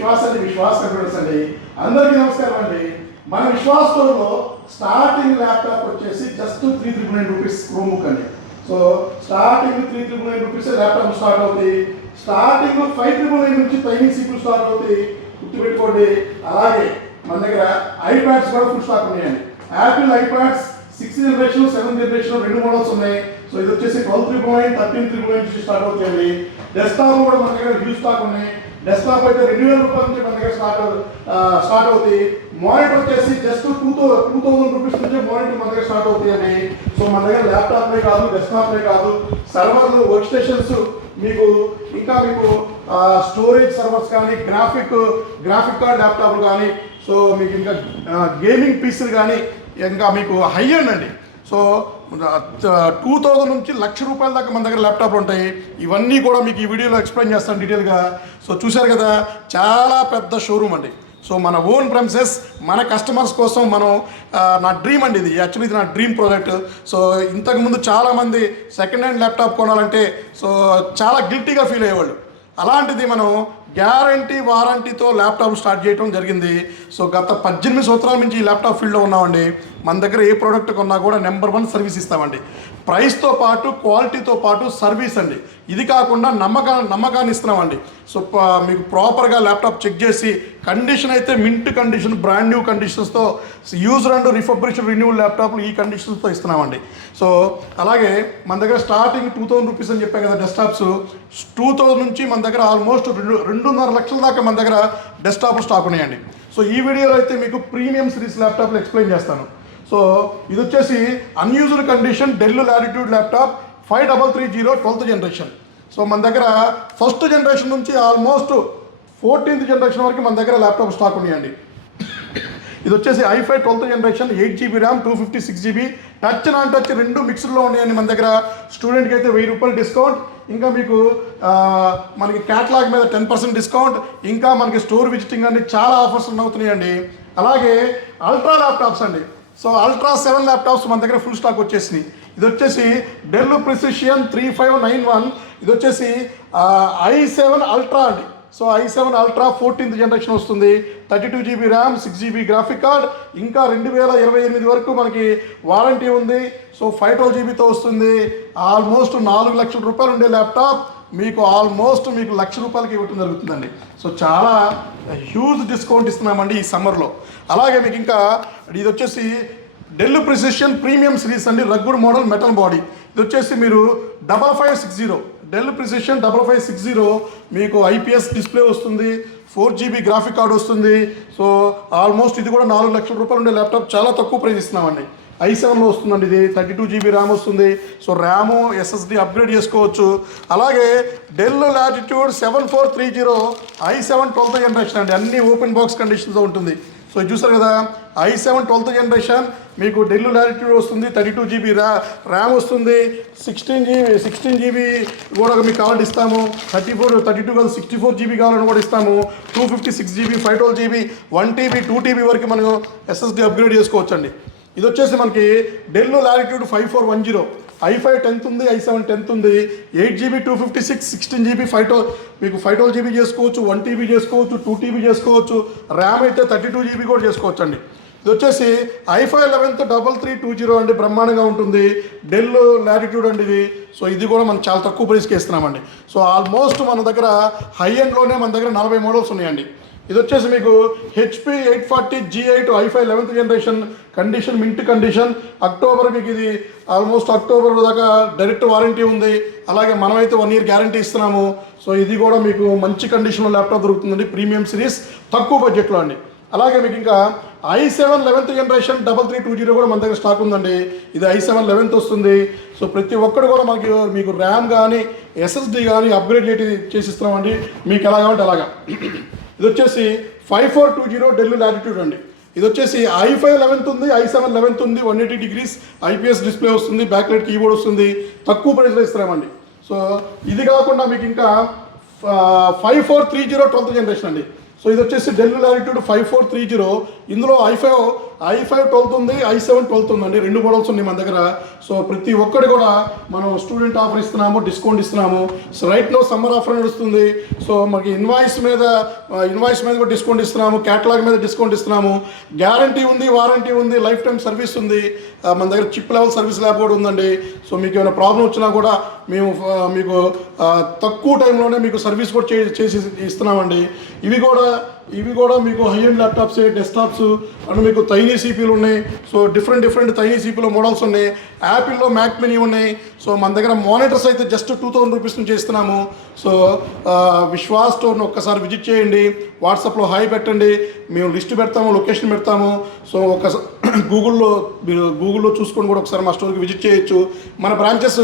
Vishwas computers అండి. అందరికీ నమస్కారం అండి. మన విశ్వాస్ స్టోర్లో స్టార్టింగ్ ల్యాప్టాప్ వచ్చేసి జస్ట్ 399 రూపీస్ రూమ్ బుక్ అండి. So starting 399 rupees laptop start అవుతాయి. స్టార్టింగ్ 599 నుంచి ట్రైనింగ్ సీపులు స్టార్ట్ అవుతాయి. గుర్తుపెట్టుకోండి. అలాగే మన దగ్గర ఐప్యాడ్స్ కూడా ఫుల్ స్టాక్ ఉన్నాయండి. Apple iPads 6th generation 7th generation రెండు మోడల్స్ ఉన్నాయి. సో ఇది వచ్చేసి 12,399 13,399 నుంచి స్టార్ట్ అవుతాయండి. డెస్క్టాప్ కూడా మన దగ్గర హ్యూజ్ స్టాక్ ఉన్నాయి. డెస్క్టాప్ అయితే 2,000 రూపాయల నుంచి మన దగ్గర స్టార్ట్ అవుతాయి. మానిటర్ వచ్చేసి జస్ట్ 2,000 రూపీస్ నుంచి మానిటర్ మన దగ్గర స్టార్ట్ అవుతాయండి. సో మన దగ్గర ల్యాప్టాప్లే కాదు, డెస్క్టాప్లే కాదు, సర్వర్లు, వర్క్ స్టేషన్స్, మీకు స్టోరేజ్ సర్వర్స్ కానీ, గ్రాఫిక్ కార్డ్ ల్యాప్టాప్లు కానీ, సో మీకు ఇంకా గేమింగ్ పీసీలు కానీ, ఇంకా మీకు హై ఎండ్ అండి. సో 2,000 నుంచి ₹1,00,000 దాకా మన దగ్గర ల్యాప్టాప్లు ఉంటాయి. ఇవన్నీ కూడా మీకు ఈ వీడియోలో ఎక్స్ప్లెయిన్ చేస్తాను డీటెయిల్గా. సో చూశారు కదా, చాలా పెద్ద షోరూమ్ అండి. సో మన ఓన్ ప్రెమిసెస్, మన కస్టమర్స్ కోసం మనం నా డ్రీమ్ అండి ఇది. యాక్చువల్లీ ఇది నా డ్రీమ్ ప్రాజెక్ట్. సో ఇంతకుముందు చాలామంది సెకండ్ హ్యాండ్ ల్యాప్టాప్ కొనాలంటే సో చాలా గిల్టీగా ఫీల్ అయ్యేవాళ్ళు. అలాంటిది మనం గ్యారంటీ వారంటీతో ల్యాప్టాప్ స్టార్ట్ చేయడం జరిగింది. సో గత 18 సంవత్సరాల నుంచి ఈ ల్యాప్టాప్ ఫీల్డ్లో ఉన్నామండి. మన దగ్గర ఏ ప్రోడక్ట్ కొన్నా కూడా నెంబర్ 1 సర్వీస్ ఇస్తామండి. ప్రైస్తో పాటు క్వాలిటీతో పాటు సర్వీస్ అండి. ఇది కాకుండా నమ్మకాన్ని ఇస్తున్నామండి. సో మీకు ప్రాపర్గా ల్యాప్టాప్ చెక్ చేసి కండిషన్ అయితే మింట్ కండిషన్, బ్రాండ్ న్యూ కండిషన్స్తో, యూజ్డ్ అండ్ రిఫర్బిష్డ్ రిన్యూవల్ ల్యాప్టాప్లు ఈ కండిషన్స్తో ఇస్తున్నామండి. సో అలాగే మన దగ్గర స్టార్టింగ్ 2,000 రూపీస్ అని చెప్పాను కదా డెస్క్టాప్స్. 2,000 నుంచి మన దగ్గర ఆల్మోస్ట్ 2.5 లక్షల దాకా మన దగ్గర డెస్క్టాప్ స్టాక్ ఉన్నాయండి. సో ఈ వీడియోలో అయితే మీకు ప్రీమియం సిరీస్ ల్యాప్టాప్లు ఎక్స్ప్లెయిన్ చేస్తాను. సో ఇది వచ్చేసి unused condition del latitude laptop 5330 12th generation. So మన దగ్గర ఫస్ట్ జనరేషన్ నుంచి ఆల్మోస్ట్ 14th జనరేషన్ వరకు మన దగ్గర ల్యాప్టాప్ స్టాక్ ఉన్నాయండి. ఇది వచ్చేసి i5 12th generation 8GB RAM 256GB touch non touch రెండు మిక్స్డ్లో ఉన్నాయండి. మన దగ్గర స్టూడెంట్కి అయితే ₹1000 డిస్కౌంట్, ఇంకా మీకు మనకి క్యాటలాగ్ మీద 10% డిస్కౌంట్, ఇంకా మనకి స్టోర్ విజిటింగ్ అన్ని చాలా ఆఫర్స్ అవుతున్నాయండి. అలాగే అల్ట్రా ల్యాప్టాప్స్ అండి. సో అల్ట్రా 7 ల్యాప్టాప్స్ మన దగ్గర ఫుల్ స్టాక్ వచ్చేసినాయి. ఇది వచ్చేసి డెల్ ప్రిసిషన్ 3591. ఇది వచ్చేసి i7 అల్ట్రా అండి. So i7 ultra 14th generation వస్తుంది. 32GB RAM, 6GB graphic card, ఇంకా 2028 వరకు మనకి వారంటీ ఉంది. సో 512GBతో వస్తుంది. ఆల్మోస్ట్ ₹4,00,000 ఉండే ల్యాప్టాప్ మీకు ఆల్మోస్ట్ మీకు ₹1,00,000 ఇవ్వటం జరుగుతుందండి. సో చాలా హ్యూజ్ డిస్కౌంట్ ఇస్తున్నామండి ఈ సమ్మర్లో. అలాగే మీకు ఇంకా ఇది వచ్చేసి డెల్ ప్రిసిషన్ ప్రీమియం సిరీస్ అండి, రగ్గుడ్ మోడల్ మెటల్ బాడీ. ఇది వచ్చేసి మీరు 5560 డెల్ ప్రిసిషన్ 5560 మీకు IPS డిస్ప్లే వస్తుంది, 4GB గ్రాఫిక్ కార్డ్ వస్తుంది. సో ఆల్మోస్ట్ ఇది కూడా ₹4,00,000 ఉండే ల్యాప్టాప్ చాలా తక్కువ ప్రైస్ ఇస్తున్నామండి. i7లో వస్తుందండి. ఇది 32GB ర్యామ్ వస్తుంది. సో ర్యాము SSD అప్గ్రేడ్ చేసుకోవచ్చు. అలాగే del latitude 7430 i7 12th generation అండి. అన్ని ఓపెన్ బాక్స్ కండిషన్తో ఉంటుంది. సో చూసారు కదా, i7 12th జనరేషన్ మీకు డెల్ లాటిట్యూడ్ వస్తుంది, 32GB ర్యామ్ వస్తుంది, 16GB కూడా మీకు కావాలంటే ఇస్తాము, 32 కాదు 64GB కావాలని కూడా ఇస్తాము, 256GB 512GB 1TB 2TB వరకు మనం SSD అప్గ్రేడ్ చేసుకోవచ్చు అండి. ఇది వచ్చేసి మనకి డెల్ లాటిట్యూడ్ 5410 i5 10th ఉంది, i7 10th ఉంది, 8GB 256 16GB మీకు 512GB చేసుకోవచ్చు, 1TB చేసుకోవచ్చు, 2TB చేసుకోవచ్చు, ర్యామ్ అయితే 32GB కూడా చేసుకోవచ్చు అండి. ఇది వచ్చేసి i5 11th 3320 అండి, బ్రహ్మాండంగా ఉంటుంది. డెల్ లాటిట్యూడ్ అండి ఇది. సో ఇది కూడా మనం చాలా తక్కువ ప్రైస్కి ఇస్తున్నామండి. సో ఆల్మోస్ట్ మన దగ్గర హై ఎండ్లోనే మన దగ్గర 40 మోడల్స్ ఉన్నాయండి. ఇది వచ్చేసి మీకు HP 840 G8 i5 11th generation condition mint condition. October మీకు ఇది ఆల్మోస్ట్ అక్టోబర్ దాకా డైరెక్ట్ వారంటీ ఉంది. అలాగే మనమైతే 1 year గ్యారంటీ ఇస్తున్నాము. సో ఇది కూడా మీకు మంచి కండిషన్లో ల్యాప్టాప్ దొరుకుతుందండి, ప్రీమియం సిరీస్ తక్కువ బడ్జెట్లో అండి. అలాగే మీకు ఇంకా i7 11th జనరేషన్ 3320 కూడా మన దగ్గర స్టాక్ ఉందండి. ఇది i7 11th వస్తుంది. సో ప్రతి ఒక్కరు కూడా మీకు ర్యామ్ కానీ SSD కానీ అప్గ్రేడ్ చేసిస్తున్నామండి, మీకు ఎలా కావాలంటే అలాగా. ఇది వచ్చేసి 5420 డెల్ లాటిట్యూడ్ అండి. ఇది వచ్చేసి i5 11th ఉంది, i7 11th ఉంది, 180 degrees IPS డిస్ప్లే వస్తుంది, బ్యాక్లైట్ కీబోర్డ్ వస్తుంది, తక్కువ ప్రైస్లో ఇస్తున్నామండి. సో ఇది కాకుండా మీకు ఇంకా 5430 12th జనరేషన్ అండి. సో ఇది వచ్చేసి డెల్ లాటిట్యూడ్ 5430. ఇందులో i5 i5 12 ఉంది, i7 12 ఉందండి, 2 మోడల్స్ ఉన్నాయి మన దగ్గర. సో ప్రతి ఒక్కటి కూడా మనం స్టూడెంట్ ఆఫర్ ఇస్తున్నాము, డిస్కౌంట్ ఇస్తున్నాము. So right now summer offer నడుస్తుంది. సో మనకి ఇన్వాయిస్ మీద కూడా డిస్కౌంట్ ఇస్తున్నాము, క్యాటలాగ్ మీద డిస్కౌంట్ ఇస్తున్నాము. గ్యారంటీ ఉంది, వారంటీ ఉంది, లైఫ్ టైం సర్వీస్ ఉంది. మన దగ్గర చిప్ లెవెల్ సర్వీస్ ల్యాబ్ కూడా ఉందండి. సో మీకు ఏమైనా ప్రాబ్లం వచ్చినా కూడా మేము మీకు తక్కువ టైంలోనే మీకు సర్వీస్ కూడా చేసి ఇస్తున్నామండి. ఇవి కూడా మీకు high and laptops, desktops and మీకు తైనీ సిపిలు ఉన్నాయి. సో డిఫరెంట్ తైనీ సిపిలో మోడల్స్ ఉన్నాయి. యాపిల్లో మ్యాక్ మినీ ఉన్నాయి. సో మన దగ్గర మానిటర్స్ అయితే జస్ట్ 2000 రూపీస్ నుంచి ఇస్తున్నాము. సో విశ్వాస్ స్టోర్ని ఒక్కసారి విజిట్ చేయండి, వాట్సాప్లో హాయ్ పెట్టండి, మేము లిస్ట్ పెడతాము, లొకేషన్ పెడతాము. సో మీరు గూగుల్లో చూసుకొని కూడా ఒకసారి మా స్టోర్కి విజిట్ చేయొచ్చు. మన బ్రాంచెస్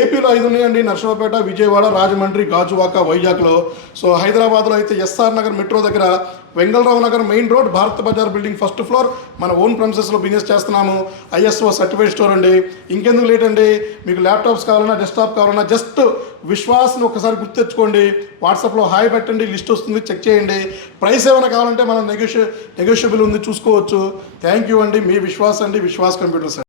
ఏపీలో 5 ఉన్నాయండి, నర్సరావుపేట, విజయవాడ, రాజమండ్రి, గాజువాక, వైజాగ్లో. సో హైదరాబాద్లో అయితే ఎస్ఆర్ నగర్ మెట్రో దగ్గర, Vengalrao Nagar main road, Bharat Bazar building 1st floor మన ఓన్ ప్రెమిసెస్లో బిజినెస్ చేస్తున్నాము. ISO సర్టిఫైడ్ స్టోర్ అండి. ఇంకెందుకు లేట్ అండి, మీకు ల్యాప్టాప్స్ కావాలన్నా, డెస్క్టాప్ కావాలన్నా జస్ట్ విశ్వాస్ని ఒకసారి గుర్తెచ్చుకోండి, వాట్సాప్లో హాయ్ పెట్టండి, లిస్ట్ వస్తుంది, చెక్ చేయండి. ప్రైస్ ఏమైనా కావాలంటే మనం నెగోషియబుల్ ఉంది, చూసుకోవచ్చు. థ్యాంక్ యూ అండి. మీ విశ్వాస్ అండి, విశ్వాస్ కంప్యూటర్స్.